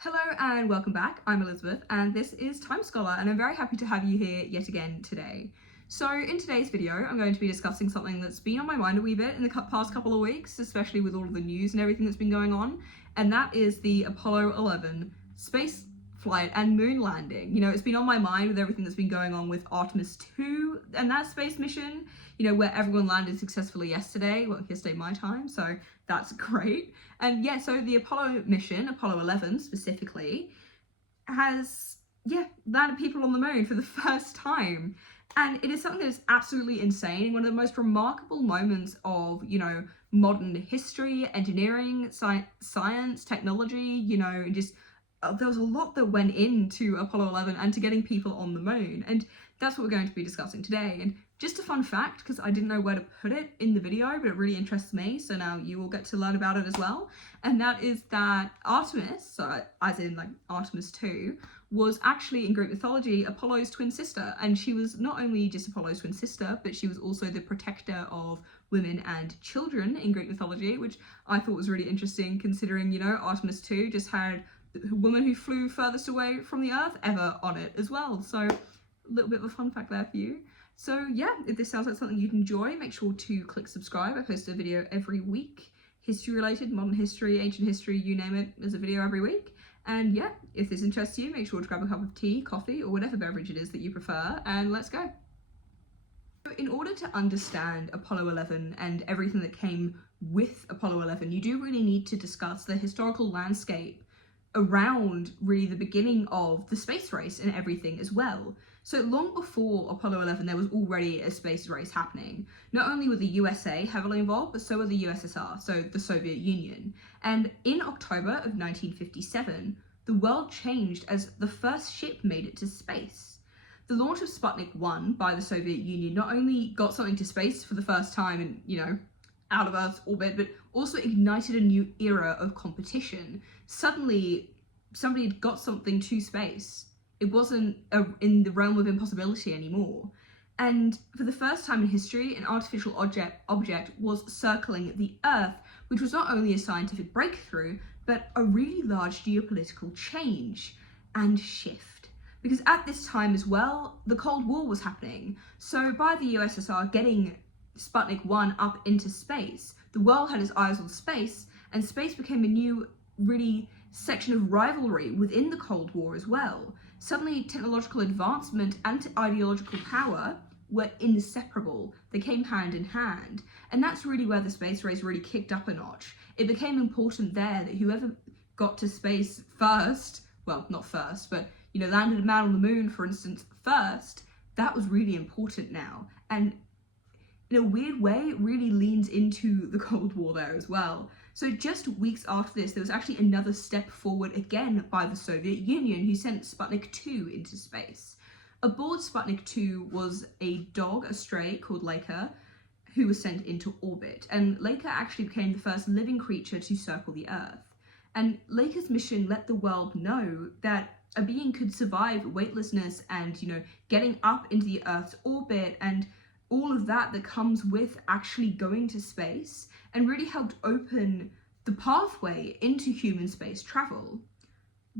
Hello and welcome back. I'm Elizabeth and this is Time Scholar, and I'm very happy to have you here yet again today. So in today's video, I'm going to be discussing something that's been on my mind a wee bit in the past couple of weeks, especially with all of the news and everything that's been going on, and that is the Apollo 11 space flight and moon landing. You know, it's been on my mind with everything that's been going on with Artemis 2 and that space mission, you know, where everyone landed successfully yesterday my time, so that's great. And yeah, so the Apollo mission, Apollo 11 specifically, has, landed people on the moon for the first time. And it is something that is absolutely insane, one of the most remarkable moments of, you know, modern history, engineering, science, technology, you know, and just there was a lot that went into Apollo 11 and to getting people on the moon, and that's what we're going to be discussing today. And just a fun fact, because I didn't know where to put it in the video, but it really interests me, so now you will get to learn about it as well, and that is that Artemis, so as in like Artemis 2, was actually in Greek mythology Apollo's twin sister, and she was not only just Apollo's twin sister, but she was also the protector of women and children in Greek mythology, which I thought was really interesting considering, you know, Artemis 2 just had the woman who flew furthest away from the Earth ever on it as well. So a little bit of a fun fact there for you. So yeah, if this sounds like something you'd enjoy, make sure to click subscribe. I post a video every week, history related, modern history, ancient history, you name it, there's a video every week. And yeah, if this interests you, make sure to grab a cup of tea, coffee, or whatever beverage it is that you prefer, and let's go. In order to understand Apollo 11 and everything that came with Apollo 11, you do really need to discuss the historical landscape around really the beginning of the space race and everything as well. So long before Apollo 11, there was already a space race happening. Not only were the USA heavily involved, but so were the USSR, so the Soviet Union. And in October of 1957, the world changed as the first ship made it to space. The launch of Sputnik 1 by the Soviet Union not only got something to space for the first time in, you know, out of Earth's orbit, but also ignited a new era of competition. Suddenly, somebody had got something to space. It wasn't in the realm of impossibility anymore. And for the first time in history, an artificial object was circling the Earth, which was not only a scientific breakthrough, but a really large geopolitical change and shift. Because at this time as well, the Cold War was happening. So by the USSR getting Sputnik 1 up into space, the world had its eyes on space, and space became a new, really, section of rivalry within the Cold War as well. Suddenly, technological advancement and ideological power were inseparable. They came hand in hand. And that's really where the space race really kicked up a notch. It became important there that whoever got to space first, well, not first, but, you know, landed a man on the moon, for instance, first, that was really important now. And in a weird way, it really leans into the Cold War there as well. So just weeks after this, there was actually another step forward again by the Soviet Union, who sent Sputnik 2 into space. Aboard Sputnik 2 was a dog, a stray called Laika, who was sent into orbit. And Laika actually became the first living creature to circle the Earth. And Laika's mission let the world know that a being could survive weightlessness and, you know, getting up into the Earth's orbit and all of that comes with actually going to space, and really helped open the pathway into human space travel.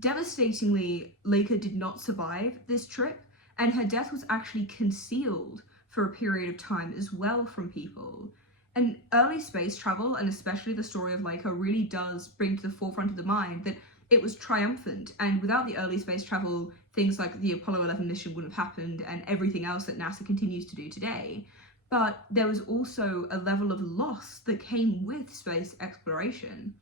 Devastatingly, Laika did not survive this trip, and her death was actually concealed for a period of time as well from people. And early space travel, and especially the story of Laika, really does bring to the forefront of the mind that it was triumphant, and without the early space travel, things like the Apollo 11 mission wouldn't have happened and everything else that NASA continues to do today. But there was also a level of loss that came with space exploration.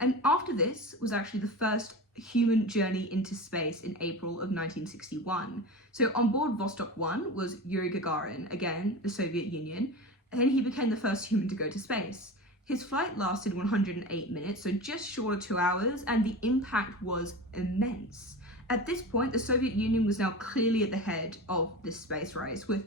And after this was actually the first human journey into space in April of 1961. So on board Vostok 1 was Yuri Gagarin, again, the Soviet Union, and he became the first human to go to space. His flight lasted 108 minutes, so just short of 2 hours, and the impact was immense. At this point, the Soviet Union was now clearly at the head of this space race, with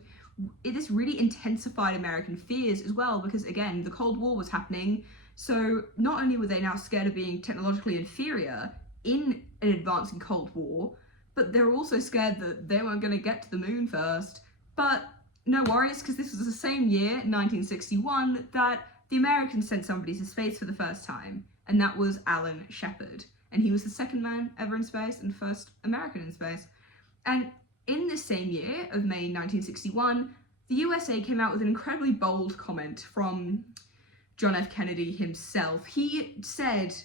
this really intensified American fears as well, because again, the Cold War was happening, so not only were they now scared of being technologically inferior in an advancing Cold War, but they were also scared that they weren't going to get to the moon first. But no worries, because this was the same year, 1961, that the Americans sent somebody to space for the first time, and that was Alan Shepard. and he was the second man ever in space and first American in space. And in this same year of May 1961, the USA came out with an incredibly bold comment from John F. Kennedy himself. He said,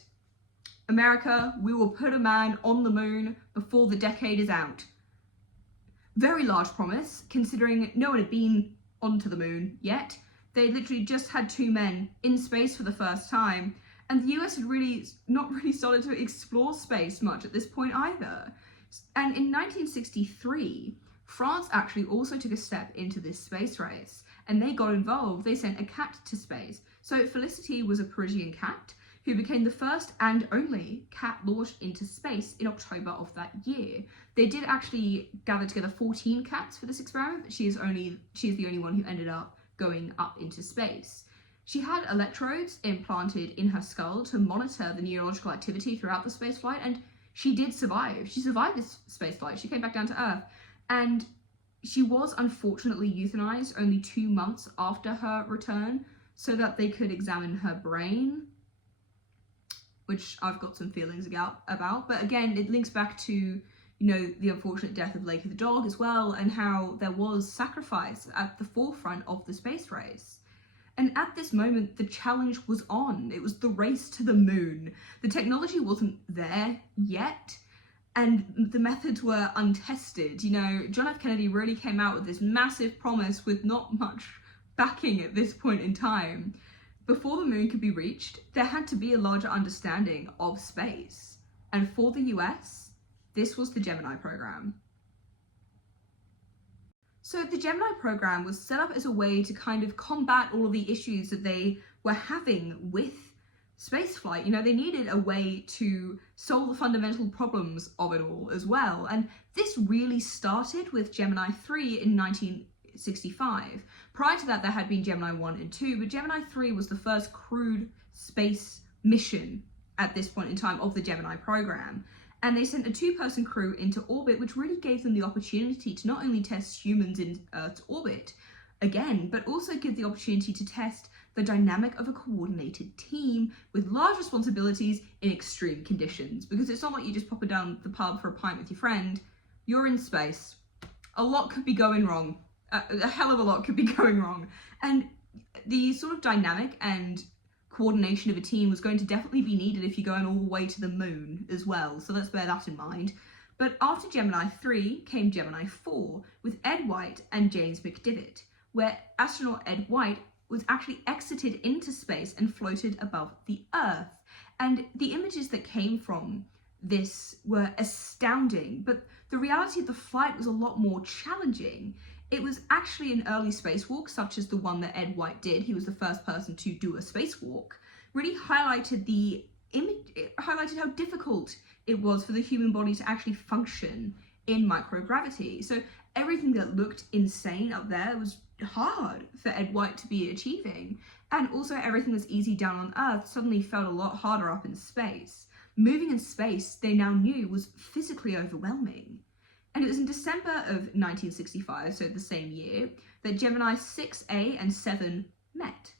"America, we will put a man on the moon before the decade is out." Very large promise, considering no one had been onto the moon yet. They literally just had 2 men in space for the first time, and the US had not really started to explore space much at this point either. And in 1963, France actually also took a step into this space race, and they got involved. They sent a cat to space. So Felicity was a Parisian cat who became the first and only cat launched into space in October of that year. They did actually gather together 14 cats for this experiment, but she is the only one who ended up going up into space. She had electrodes implanted in her skull to monitor the neurological activity throughout the spaceflight, and she did survive. She survived this spaceflight. She came back down to Earth, and she was unfortunately euthanized only 2 months after her return so that they could examine her brain, which I've got some feelings about. But again, it links back to, the unfortunate death of Lake of the Dog as well, and how there was sacrifice at the forefront of the space race. And at this moment, the challenge was on. It was the race to the moon. The technology wasn't there yet, and the methods were untested. John F. Kennedy really came out with this massive promise with not much backing at this point in time. Before the moon could be reached, there had to be a larger understanding of space. And for the US, this was the Gemini program. So the Gemini program was set up as a way to kind of combat all of the issues that they were having with spaceflight. They needed a way to solve the fundamental problems of it all as well. And this really started with Gemini 3 in 1965. Prior to that, there had been Gemini 1 and 2, but Gemini 3 was the first crewed space mission at this point in time of the Gemini program. And they sent a 2-person crew into orbit, which really gave them the opportunity to not only test humans in Earth's orbit again, but also give the opportunity to test the dynamic of a coordinated team with large responsibilities in extreme conditions. Because it's not like you just pop down the pub for a pint with your friend. You're in space. A lot could be going wrong. A hell of a lot could be going wrong. And the sort of dynamic and coordination of a team was going to definitely be needed if you're going all the way to the moon as well, so let's bear that in mind. But after Gemini 3 came Gemini 4 with Ed White and James McDivitt, where astronaut Ed White was actually exited into space and floated above the Earth. And the images that came from this were astounding, but the reality of the flight was a lot more challenging. It was actually an early spacewalk, such as the one that Ed White did. He was the first person to do a spacewalk. Really highlighted how difficult it was for the human body to actually function in microgravity. So everything that looked insane up there was hard for Ed White to be achieving. And also everything that's easy down on Earth suddenly felt a lot harder up in space. Moving in space, they now knew, was physically overwhelming. And it was in December of 1965, so the same year, that Gemini 6A and 7 met.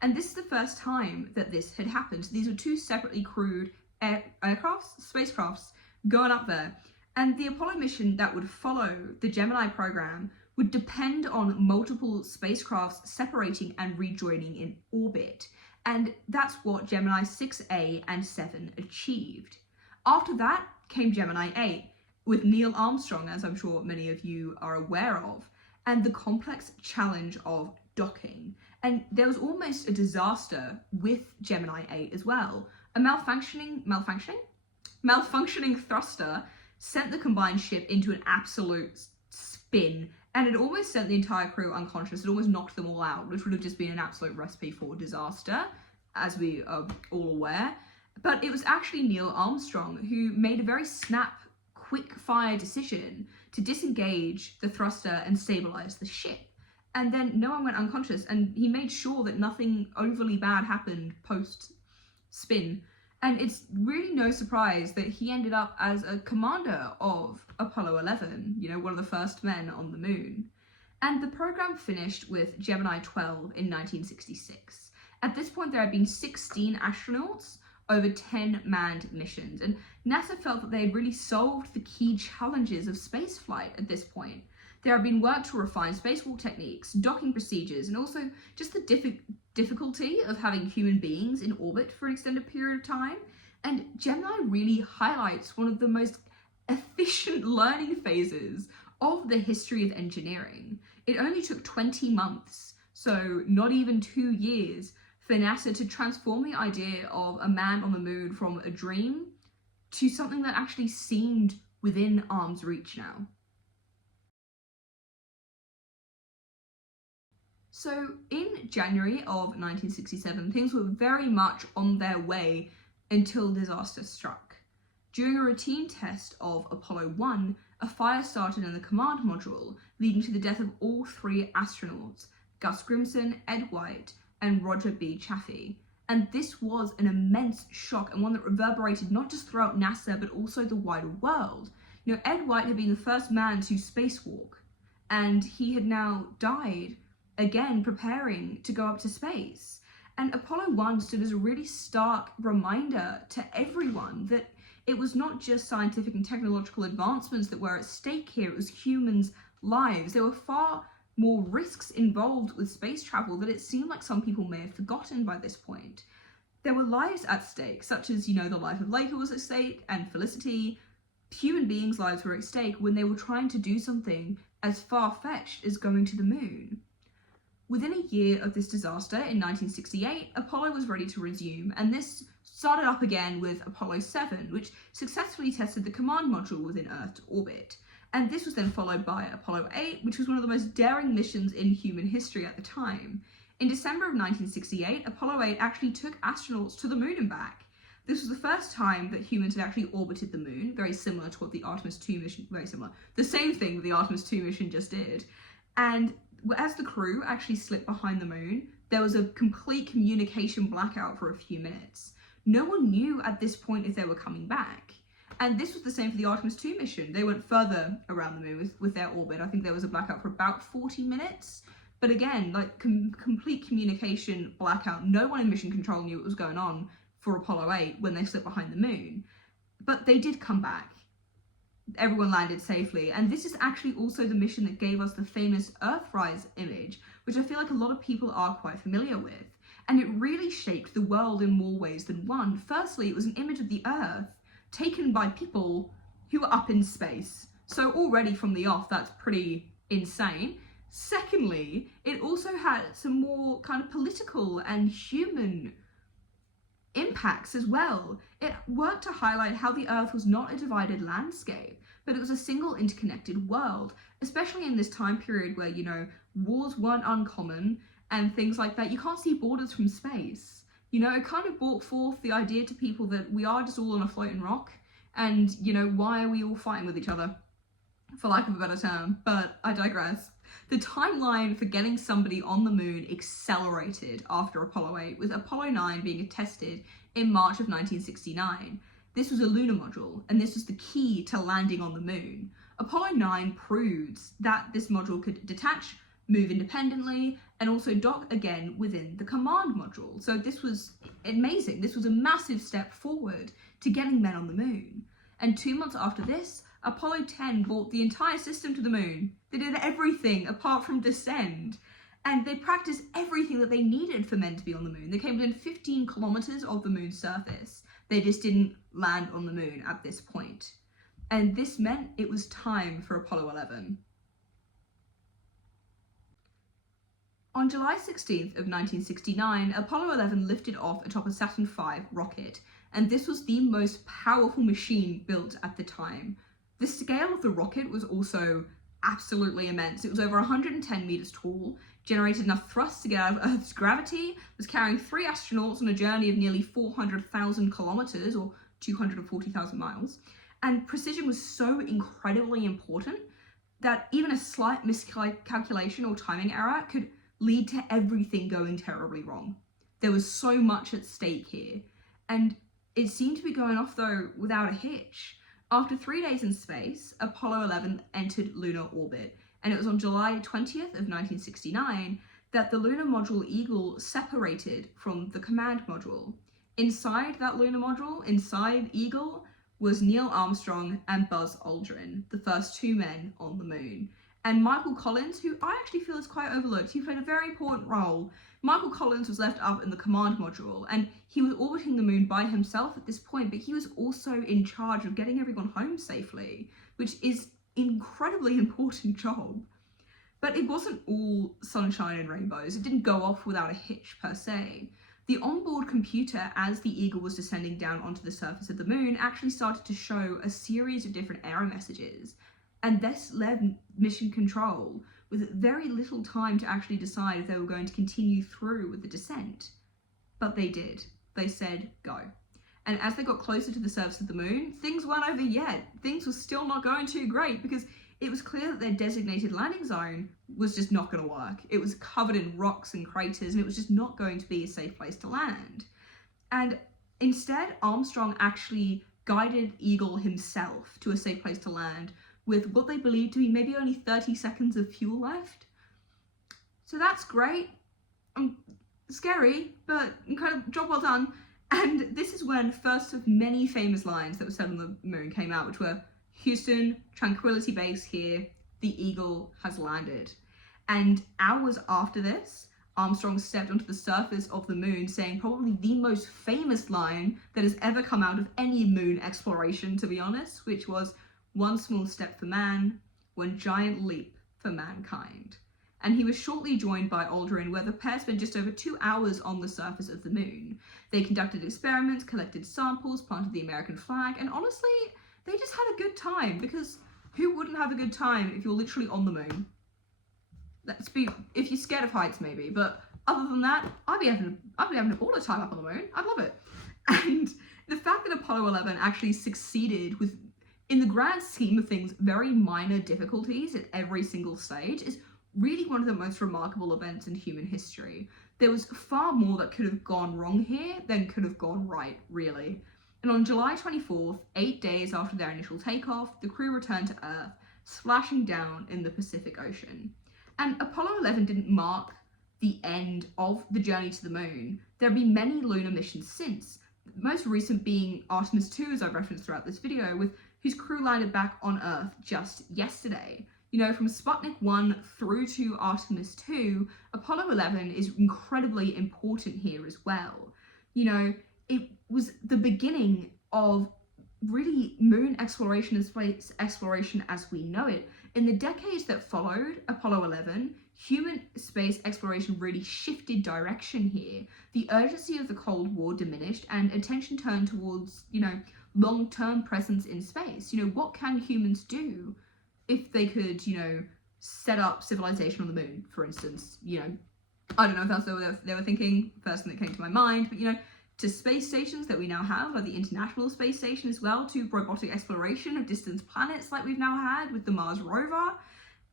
And this is the first time that this had happened. So these were 2 separately crewed spacecrafts going up there. And the Apollo mission that would follow the Gemini program would depend on multiple spacecrafts separating and rejoining in orbit. And that's what Gemini 6A and 7 achieved. After that came Gemini 8, with Neil Armstrong, as I'm sure many of you are aware of, and the complex challenge of docking. And there was almost a disaster with Gemini 8 as well. A malfunctioning thruster sent the combined ship into an absolute spin, and it almost sent the entire crew unconscious. It almost knocked them all out, which would have just been an absolute recipe for disaster, as we are all aware. But it was actually Neil Armstrong who made a very quick-fire decision to disengage the thruster and stabilize the ship. And then no one went unconscious, and he made sure that nothing overly bad happened post-spin. And it's really no surprise that he ended up as a commander of Apollo 11, one of the first men on the moon. And the program finished with Gemini 12 in 1966. At this point, there had been 16 astronauts over 10 manned missions, and NASA felt that they had really solved the key challenges of spaceflight at this point. There had been work to refine spacewalk techniques, docking procedures, and also just the difficulty of having human beings in orbit for an extended period of time. And Gemini really highlights one of the most efficient learning phases of the history of engineering. It only took 20 months, so not even 2 years, for NASA to transform the idea of a man on the moon from a dream to something that actually seemed within arm's reach now. So in January of 1967, things were very much on their way until disaster struck. During a routine test of Apollo 1, a fire started in the command module, leading to the death of all 3 astronauts, Gus Grimson, Ed White, and Roger B. Chaffee. And this was an immense shock, and one that reverberated not just throughout NASA, but also the wider world. You know, Ed White had been the first man to spacewalk, and he had now died, again preparing to go up to space. And Apollo 1 stood as a really stark reminder to everyone that it was not just scientific and technological advancements that were at stake here, it was humans' lives. There were far more risks involved with space travel that it seemed like some people may have forgotten by this point. There were lives at stake, such as, the life of Laika was at stake, and Felicity. Human beings' lives were at stake when they were trying to do something as far-fetched as going to the moon. Within a year of this disaster, in 1968, Apollo was ready to resume, and this started up again with Apollo 7, which successfully tested the command module within Earth's orbit. And this was then followed by Apollo 8, which was one of the most daring missions in human history at the time. In December of 1968, Apollo 8 actually took astronauts to the moon and back. This was the first time that humans had actually orbited the moon, very similar to what the Artemis 2 mission, the same thing that the Artemis 2 mission just did. And as the crew actually slipped behind the moon, there was a complete communication blackout for a few minutes. No one knew at this point if they were coming back. And this was the same for the Artemis 2 mission. They went further around the moon with their orbit. I think there was a blackout for about 40 minutes. But again, complete communication blackout. No one in mission control knew what was going on for Apollo 8 when they slipped behind the moon. But they did come back. Everyone landed safely. And this is actually also the mission that gave us the famous Earthrise image, which I feel like a lot of people are quite familiar with. And it really shaped the world in more ways than one. Firstly, it was an image of the Earth taken by people who are up in space. So already from the off, that's pretty insane. Secondly, it also had some more kind of political and human impacts as well. It worked to highlight how the Earth was not a divided landscape, but it was a single interconnected world, especially in this time period where, wars weren't uncommon and things like that. You can't see borders from space. It kind of brought forth the idea to people that we are just all on a floating rock, and, why are we all fighting with each other, for lack of a better term, but I digress. The timeline for getting somebody on the moon accelerated after Apollo 8, with Apollo 9 being tested in March of 1969. This was a lunar module, and this was the key to landing on the moon. Apollo 9 proves that this module could detach, move independently, and also dock again within the command module. So this was amazing. This was a massive step forward to getting men on the moon. And 2 months after this, Apollo 10 brought the entire system to the moon. They did everything apart from descend. And they practiced everything that they needed for men to be on the moon. They came within 15 kilometers of the moon's surface. They just didn't land on the moon at this point. And this meant it was time for Apollo 11. On July 16th of 1969, Apollo 11 lifted off atop a Saturn V rocket, and this was the most powerful machine built at the time. The scale of the rocket was also absolutely immense. It was over 110 meters tall, generated enough thrust to get out of Earth's gravity, was carrying 3 astronauts on a journey of nearly 400,000 kilometers, or 240,000 miles, and precision was so incredibly important that even a slight miscalculation or timing error could lead to everything going terribly wrong. There was so much at stake here, and it seemed to be going off though without a hitch. After 3 days in space, Apollo 11 entered lunar orbit, and it was on July 20th of 1969 that the lunar module Eagle separated from the command module. Inside that lunar module, inside Eagle, was Neil Armstrong and Buzz Aldrin, the first two men on the moon. And Michael Collins, who I actually feel is quite overlooked, he played a very important role. Michael Collins was left up in the command module, and he was orbiting the moon by himself at this point, but he was also in charge of getting everyone home safely, which is an incredibly important job. But it wasn't all sunshine and rainbows. It didn't go off without a hitch per se. The onboard computer, as the Eagle was descending down onto the surface of the moon, actually started to show a series of different error messages, and this left mission control with very little time to actually decide if they were going to continue through with the descent. But they did. They said go. And as they got closer to the surface of the moon, things weren't over yet. Things were still not going too great, because it was clear that their designated landing zone was just not going to work. It was covered in rocks and craters, and it was just not going to be a safe place to land. And instead, Armstrong actually guided Eagle himself to a safe place to land with what they believed to be maybe only 30 seconds of fuel left. So that's great. Scary, but incredible, job well done. And this is when first of many famous lines that were said on the moon came out, which were, "Houston, Tranquility Base here, the Eagle has landed." And hours after this, Armstrong stepped onto the surface of the moon, saying probably the most famous line that has ever come out of any moon exploration, to be honest, which was, "One small step for man, one giant leap for mankind." And he was shortly joined by Aldrin, where the pair spent just over 2 hours on the surface of the moon. They conducted experiments, collected samples, planted the American flag, and honestly, they just had a good time, because who wouldn't have a good time if you're literally on the moon? If you're scared of heights, maybe, but other than that, I'd be having a ball of time up on the moon. I'd love it. And the fact that Apollo 11 actually succeeded with, in the grand scheme of things, very minor difficulties at every single stage is really one of the most remarkable events in human history. There was far more that could have gone wrong here than could have gone right, really. And on July 24th, 8 days after their initial takeoff, the crew returned to Earth, splashing down in the Pacific Ocean. And Apollo 11 didn't mark the end of the journey to the moon. There have been many lunar missions since, the most recent being Artemis 2, as I've referenced throughout this video, with whose crew landed back on Earth just yesterday. You know, from Sputnik 1 through to Artemis 2, Apollo 11 is incredibly important here as well. You know, it was the beginning of really moon exploration and space exploration as we know it. In the decades that followed Apollo 11, human space exploration really shifted direction here. The urgency of the Cold War diminished and attention turned towards, you know, long-term presence in space. You know, what can humans do if they could, you know, set up civilization on the moon, for instance? You know, I don't know if that's what they were thinking, first thing that came to my mind, but, you know, to space stations that we now have, like the International Space Station as well, to robotic exploration of distant planets like we've now had with the Mars rover.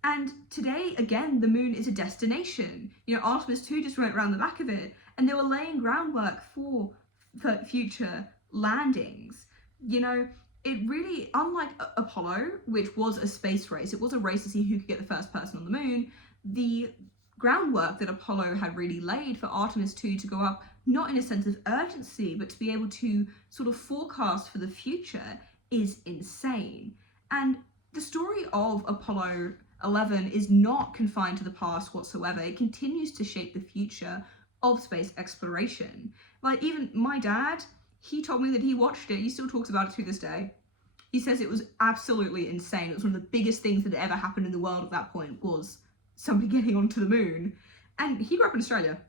And today, again, the moon is a destination. You know, Artemis 2 just went around the back of it, and they were laying groundwork for future landings. You know, it really, unlike Apollo, which was a space race, it was a race to see who could get the first person on the moon, the groundwork that Apollo had really laid for Artemis 2 to go up, not in a sense of urgency, but to be able to sort of forecast for the future, is insane. And the story of Apollo 11 is not confined to the past whatsoever. It continues to shape the future of space exploration. Like, even my dad, he told me that he watched it. He still talks about it to this day. He says it was absolutely insane. It was one of the biggest things that ever happened in the world at that point, was somebody getting onto the moon. And he grew up in Australia,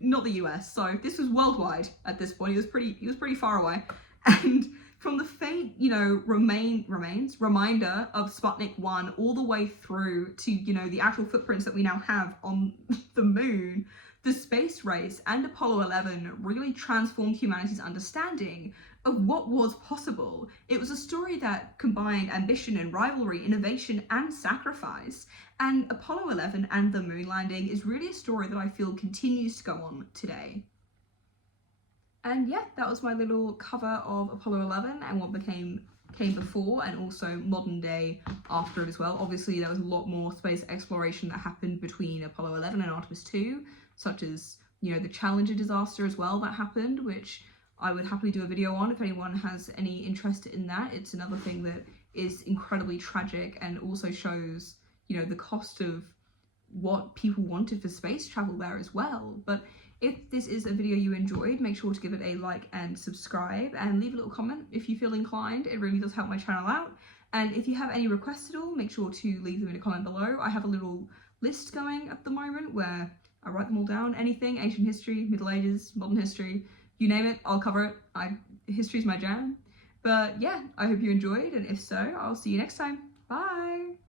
not the US, so this was worldwide at this point. He was pretty far away. And from the faint, you know, reminder of Sputnik 1 all the way through to, you know, the actual footprints that we now have on the moon, the space race and Apollo 11 really transformed humanity's understanding of what was possible. It was a story that combined ambition and rivalry, innovation and sacrifice. And Apollo 11 and the moon landing is really a story that I feel continues to go on today. And yeah, that was my little cover of Apollo 11 and what came before, and also modern day after it as well. Obviously, there was a lot more space exploration that happened between Apollo 11 and Artemis 2, such as you know, the Challenger disaster as well that happened, which I would happily do a video on if anyone has any interest in that. It's another thing that is incredibly tragic and also shows, you know, the cost of what people wanted for space travel there as well. But if this is a video you enjoyed, make sure to give it a like and subscribe, and leave a little comment if you feel inclined. It really does help my channel out. And if you have any requests at all, make sure to leave them in a comment below. I have a little list going at the moment where I write them all down. Anything, ancient history, Middle Ages, modern history, you name it, I'll cover it. History's my jam. But yeah, I hope you enjoyed, and if so, I'll see you next time. Bye!